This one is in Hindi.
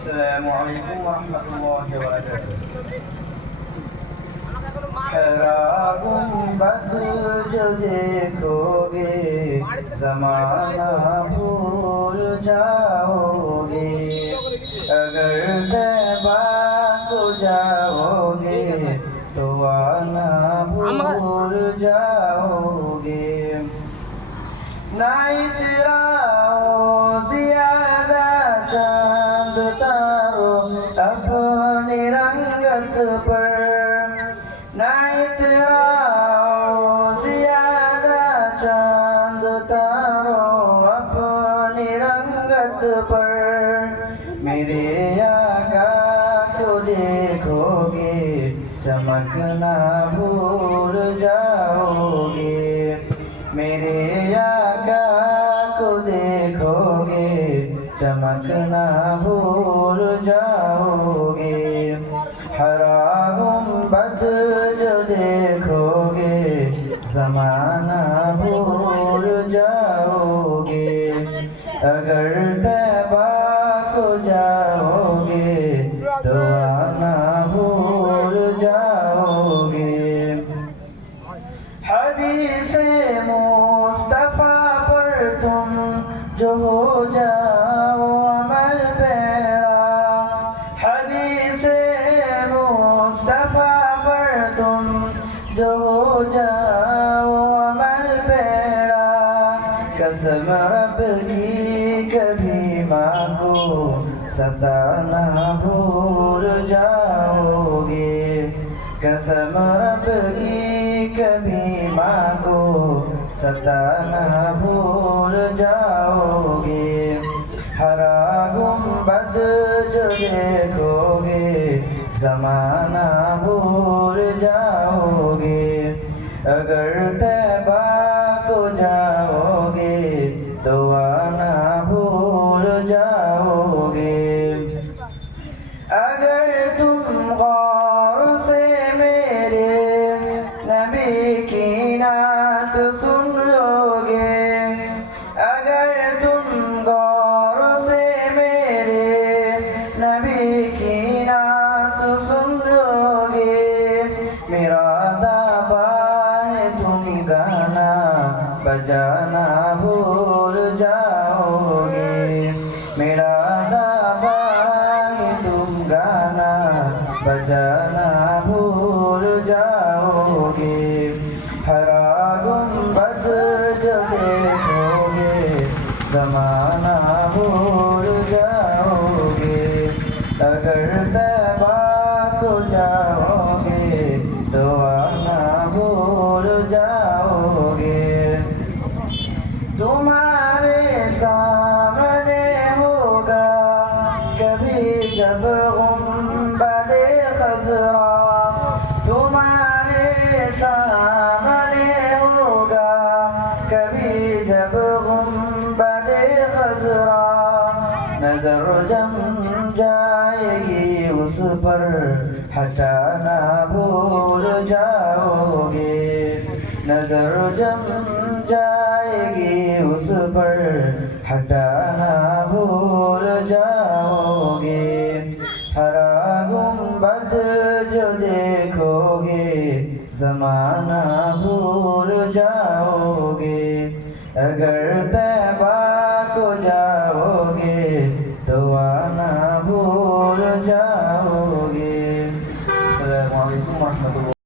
আসসালামু আলাইকুম ওয়া রাহমাতুল্লাহি ওয়া বারাকাতুহু যদি খোগে জমানা ভুল যাওগে अगर तैबा को जाओगे तो आना भूल जाओगे नहीं तेरा रंगत पर ना इतराओ ज़्यादा चाँद तारो अपनी रंगत पर। मेरे आका को देखोगे चमकना भूल जाओगे। मेरे आका को देखोगे चमकना भूल जाओगे जमाना भूल जाओगे। अगर तैबा को जाओगे तो आना भूल जाओगे। हदीस मुस्तफ़ा पर तुम जो हो जाओ अमल बेड़ा। हदीस मुस्तफ़ा पर तुम जो हो जाओ मांगो सताना भूल जाओगे। कसम रब की कभी मांगो सताना भूल जाओगे। हरा गुंबद जो देखोगे, जमाना भूल जाओगे। अगर तैबा नात सुन लोगे अगर तुम गौर से मेरे नबी की नात सुन लोगे मेरा दावा है तुम गाना बजाना भूल जाओगे। मेरा दावा है तुम गाना बजाना भूल जो देखोगे जमाना भूल जाओगे, अगर तैबा को जाओगे तो आना भूल जाओगे। तुम्हारे सामने होगा कभी जब नज़र जम जाएगी उस पर हटाना भूल जाओगे, नज़र जम जाएगी उस पर हटाना भूल जाओगे। हरा गुंबद जो देखोगे, जमाना भूल जाओगे। अगर